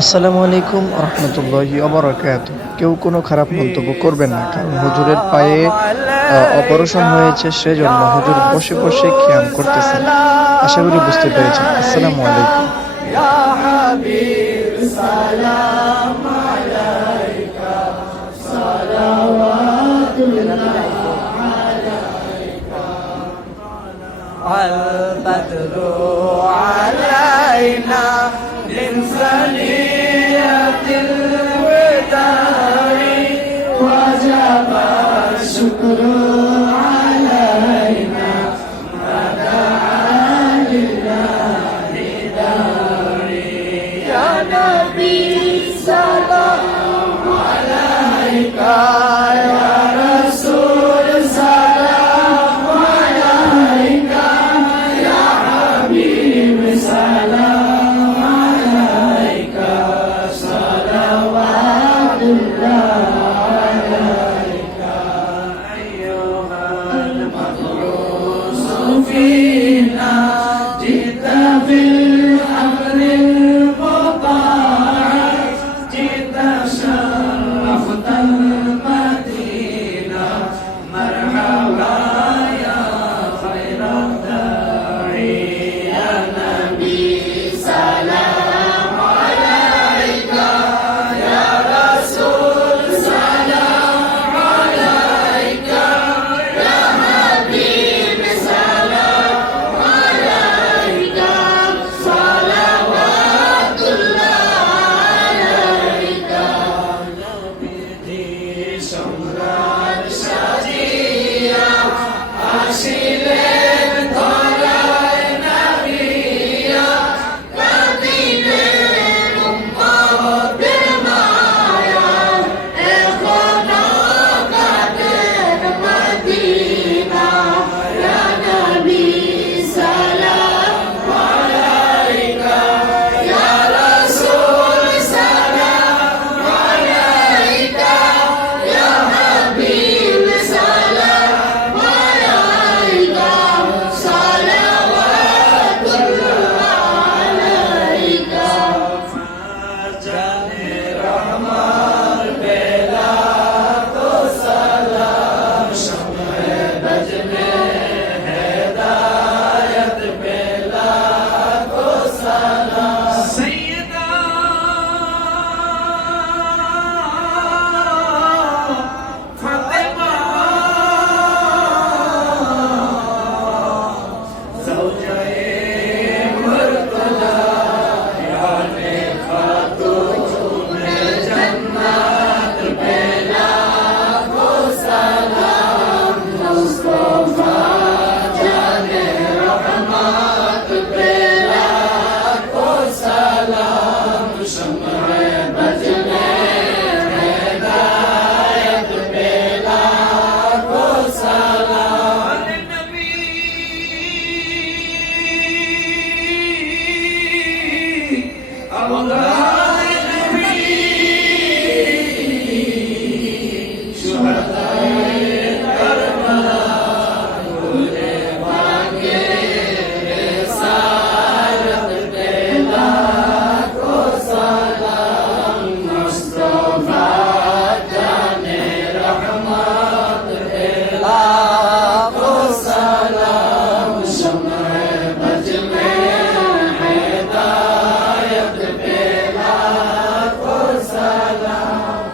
আসসালামু আলাইকুম রহমতুল্লাহি ওবারাকাতুহু। কেউ কোনো খারাপ মন্তব্য করবেন না, কারণ হুজুরের পায়ে অপারেশন হয়েছে, সেজন্য হুজুর বসে বসে খিয়াম করতেছেন। আশা করি বুঝতে পেরেছেন। আসসালামু আলাইকুম। البدر علينا من ثنية الوداع وجب الشكر علينا ما دعا لله داعي يا نبي سلام عليك يا رسول سلام عليك يا حبيب سلام عليك صلوات الله عليك أيها المبعوث فينا جئت بالأمر المطاع جئت شرفت المدينة مرحبا يا خير الداعي يا نبي سلام عليك يا رسول سلام عليك يا حبيب سلام عليك صلوات الله عليك نبيتي شمران شادية أشيلين طلع نبيا كدين أمة بالمايا إخوانا كدين مدينة يا نبي سلام عليك يا رسول سلام عليك يا حبيب سلام عليك صلوات الله عليك جاني رحمن بلا تو سلام شمع بجنے ہدایت بلا تو سلام سیدہ فاطمہ زوجہ مرتضی یعنی خاتون جنت بلا کو سلام مصطفیٰ جان رحمت بلا کو سلام شمع بجنے ہدایت بلا کو سلام نبی اولاد نبی شہدائے کربلا بھولے بھاگے رسالت بلا کو سلام مصطفیٰ جان رحمت بلا کو سلام شمع بجنے ہدایت بلا کو سلام